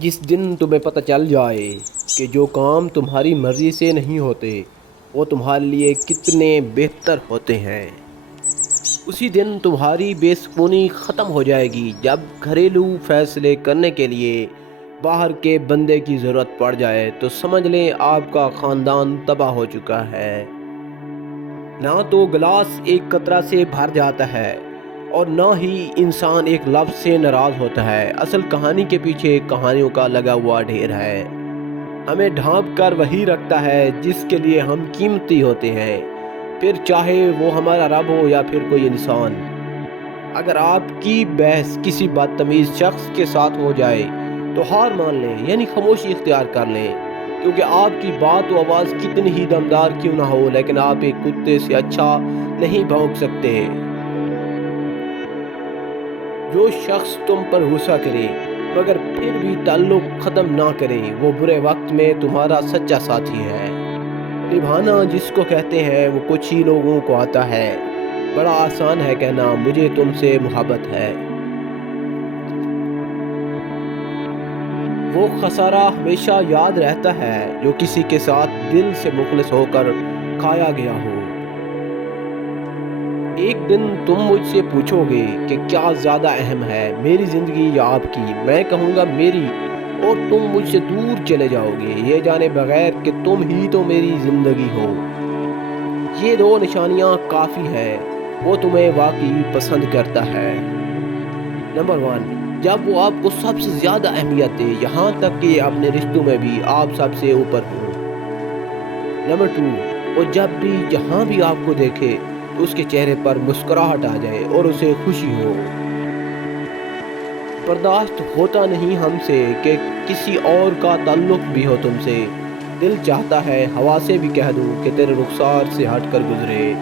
جس دن تمہیں پتہ چل جائے کہ جو کام تمہاری مرضی سے نہیں ہوتے وہ تمہارے لیے کتنے بہتر ہوتے ہیں، اسی دن تمہاری بے سکونی ختم ہو جائے گی۔ جب گھریلو فیصلے کرنے کے لیے باہر کے بندے کی ضرورت پڑ جائے تو سمجھ لیں آپ کا خاندان تباہ ہو چکا ہے۔ نہ تو گلاس ایک قطرہ سے بھر جاتا ہے اور نہ ہی انسان ایک لفظ سے ناراض ہوتا ہے۔ اصل کہانی کے پیچھے کہانیوں کا لگا ہوا ڈھیر ہے۔ ہمیں ڈھانپ کر وہی رکھتا ہے جس کے لیے ہم قیمتی ہوتے ہیں، پھر چاہے وہ ہمارا رب ہو یا پھر کوئی انسان۔ اگر آپ کی بحث کسی بدتمیز شخص کے ساتھ ہو جائے تو ہار مان لیں، یعنی خاموشی اختیار کر لیں، کیونکہ آپ کی بات و آواز کتنی ہی دمدار کیوں نہ ہو لیکن آپ ایک کتے سے اچھا نہیں بھونک سکتے۔ جو شخص تم پر غصہ کرے مگر پھر بھی تعلق ختم نہ کرے وہ برے وقت میں تمہارا سچا ساتھی ہے۔ نبھانا جس کو کہتے ہیں وہ کچھ ہی لوگوں کو آتا ہے۔ بڑا آسان ہے کہنا مجھے تم سے محبت ہے۔ وہ خسارہ ہمیشہ یاد رہتا ہے جو کسی کے ساتھ دل سے مخلص ہو کر کھایا گیا ہو۔ ایک دن تم مجھ سے پوچھو گے کہ کیا زیادہ اہم ہے، میری زندگی یا آپ کی؟ میں کہوں گا میری، اور تم مجھ سے دور چلے جاؤ گے یہ جانے بغیر کہ تم ہی تو میری زندگی ہو۔ یہ دو نشانیاں کافی ہے وہ تمہیں واقعی پسند کرتا ہے۔ نمبر 1، جب وہ آپ کو سب سے زیادہ اہمیت دے، یہاں تک کہ اپنے رشتوں میں بھی آپ سب سے اوپر ہوں۔ نمبر 2، وہ جب بھی جہاں بھی آپ کو دیکھے تو اس کے چہرے پر مسکراہٹ آ جائے اور اسے خوشی ہو۔ برداشت ہوتا نہیں ہم سے کہ کسی اور کا تعلق بھی ہو تم سے۔ دل چاہتا ہے ہوا سے بھی کہہ دوں کہ تیرے رخسار سے ہٹ کر گزرے۔